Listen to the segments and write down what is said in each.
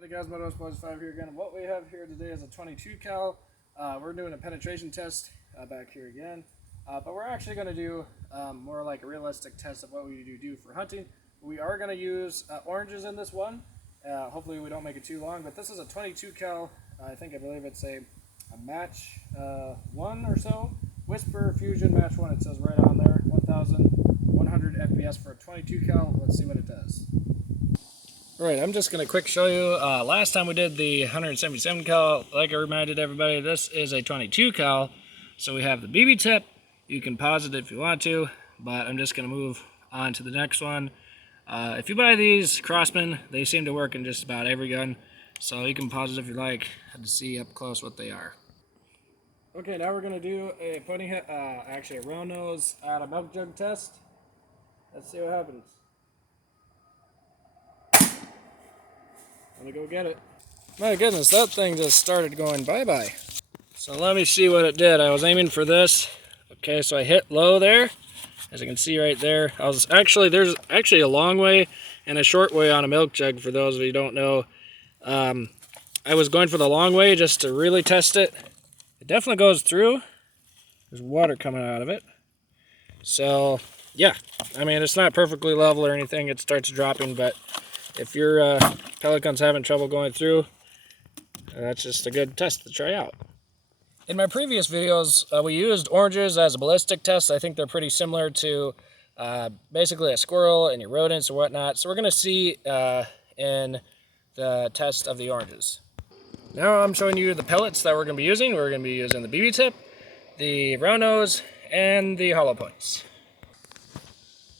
Hey the guys, Motos Boys 5 here again. What we have here today is a 22 cal. We're doing a penetration test back here again. But we're actually going to do more like a realistic test of what we do for hunting. We are going to use oranges in this one. Hopefully we don't make it too long, but this is a 22 cal. I believe it's a Mach 1 or so. Whisper Fusion Mach 1, it says right on there. 1100 FPS for a 22 cal. Let's see what it does. Alright, I'm just going to quick show you, last time we did the 177 cal, like I reminded everybody, this is a 22 cal, so we have the BB tip. You can pause it if you want to, but I'm just going to move on to the next one. If you buy these Crossmen, they seem to work in just about every gun, so you can pause it if you like to see up close what they are. Okay, now we're going to do a pointing head, actually a round nose out of milk jug test. Let's see what happens. Let me go get it. My goodness, that thing just started going bye-bye. So let me see what it did. I was aiming for this. Okay, so I hit low there. As you can see right there. There's actually a long way and a short way on a milk jug for those of you who don't know. I was going for the long way just to really test it. It definitely goes through. There's water coming out of it. So, yeah. I mean, it's not perfectly level or anything. It starts dropping, but if your pellet gun's having trouble going through, that's just a good test to try out. In my previous videos, we used oranges as a ballistic test. I think they're pretty similar to basically a squirrel and your rodents or whatnot. So we're going to see in the test of the oranges. Now I'm showing you the pellets that we're going to be using. We're going to be using the BB tip, the round nose, and the hollow points.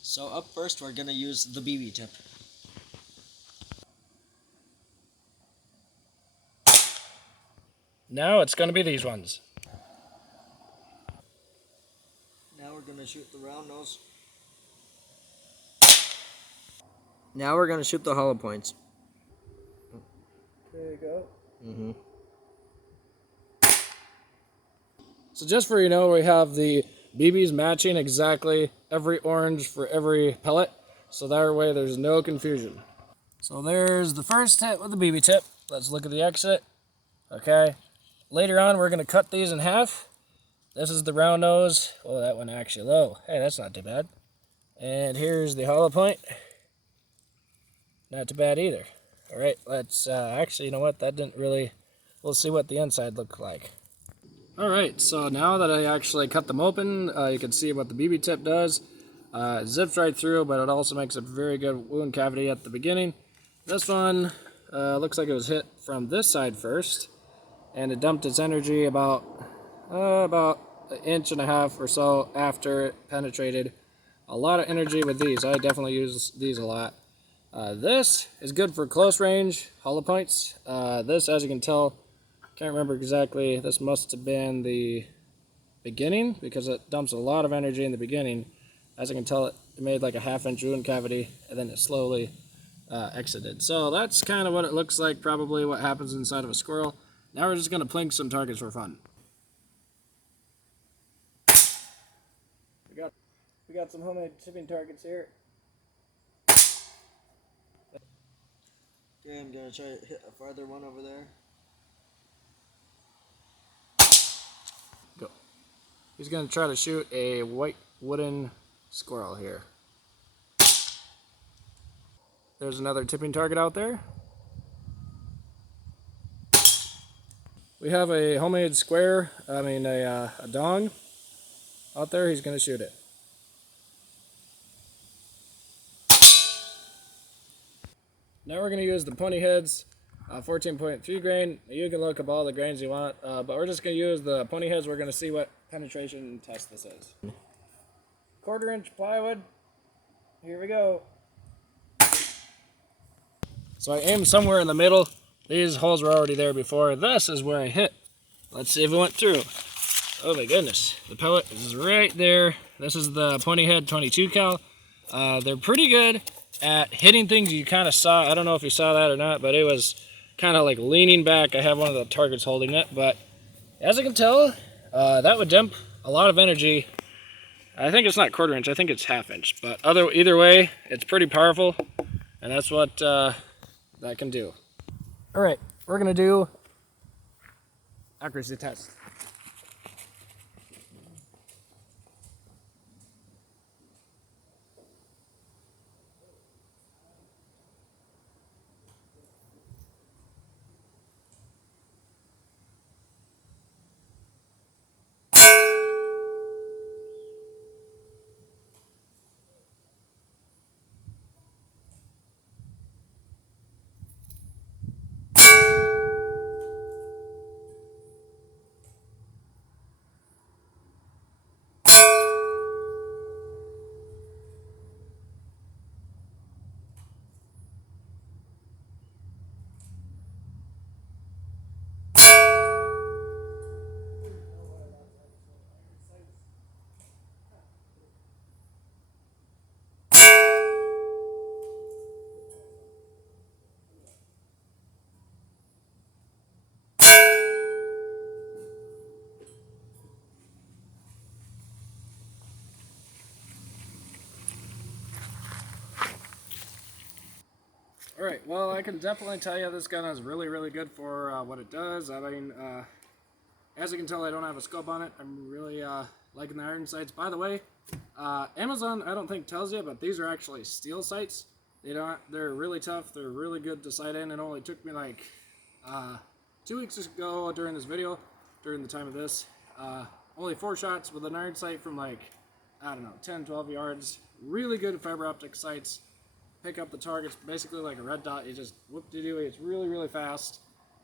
So up first, we're going to use the BB tip. Now it's going to be these ones. Now we're going to shoot the round nose. Now we're going to shoot the hollow points. There you go. Mm-hmm. So just for you know, we have the BBs matching exactly every orange for every pellet. So that way there's no confusion. So there's the first hit with the BB tip. Let's look at the exit. Okay. Later on, we're going to cut these in half. This is the round nose. Oh, that one actually low. Hey, that's not too bad. And here's the hollow point. Not too bad either. All right, let's actually, you know what? That didn't really. We'll see what the inside looked like. All right, so now that I actually cut them open, you can see what the BB tip does. It zips right through, but it also makes a very good wound cavity at the beginning. This one looks like it was hit from this side first. And it dumped its energy about an inch and a half or so after it penetrated. A lot of energy with these. I definitely use these a lot. This is good for close range hollow points. This, as you can tell, can't remember exactly. This must have been the beginning because it dumps a lot of energy in the beginning. As you can tell, it made like a half-inch wound cavity and then it slowly exited. So that's kind of what it looks like. Probably what happens inside of a squirrel. Now we're just going to plink some targets for fun. We got some homemade tipping targets here. Okay, I'm going to try to hit a farther one over there. Go. He's going to try to shoot a white wooden squirrel here. There's another tipping target out there. We have a homemade square, a dong out there. He's going to shoot it. Now we're going to use the pointy heads, 14.3 grain. You can look up all the grains you want, but we're just going to use the pointy heads. We're going to see what penetration test this is. 1/4 inch plywood. Here we go. So I aimed somewhere in the middle. These holes were already there before. This is where I hit. Let's see if it went through. Oh my goodness. The pellet is right there. This is the pointy head 22 cal. They're pretty good at hitting things. You kind of saw, I don't know if you saw that or not, but it was kind of like leaning back. I have one of the targets holding it, but as I can tell, that would dump a lot of energy. I think it's not 1/4 inch, I think it's 1/2 inch, but either way, it's pretty powerful, and that's what that can do. All right, we're gonna do accuracy test. All right, well, I can definitely tell you this gun is really, really good for what it does. I mean, as you can tell, I don't have a scope on it. I'm really liking the iron sights. By the way, Amazon, I don't think tells you, but these are actually steel sights. They're really tough. They're really good to sight in. It only took me like 2 weeks ago during this video, during the time of this, only 4 shots with an iron sight from like, I don't know, 10, 12 yards. Really good fiber optic sights. Pick up the targets basically like a red dot. You just whoop-de-doo. It's really, really fast.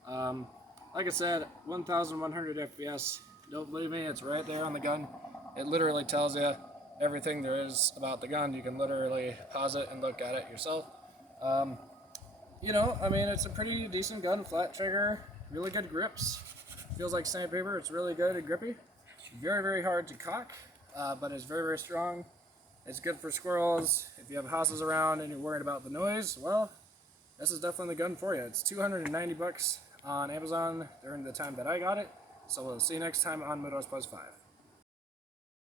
Like I said, 1,100 FPS. Don't believe me, it's right there on the gun. It literally tells you everything there is about the gun. You can literally pause it and look at it yourself. You know, I mean, it's a pretty decent gun, flat trigger, really good grips. Feels like sandpaper. It's really good and grippy. Very, very hard to cock, but it's very, very strong. It's good for squirrels. If you have houses around and you're worried about the noise, well, this is definitely the gun for you. It's 290 bucks on Amazon during the time that I got it. So we'll see you next time on Midwest Plus 5.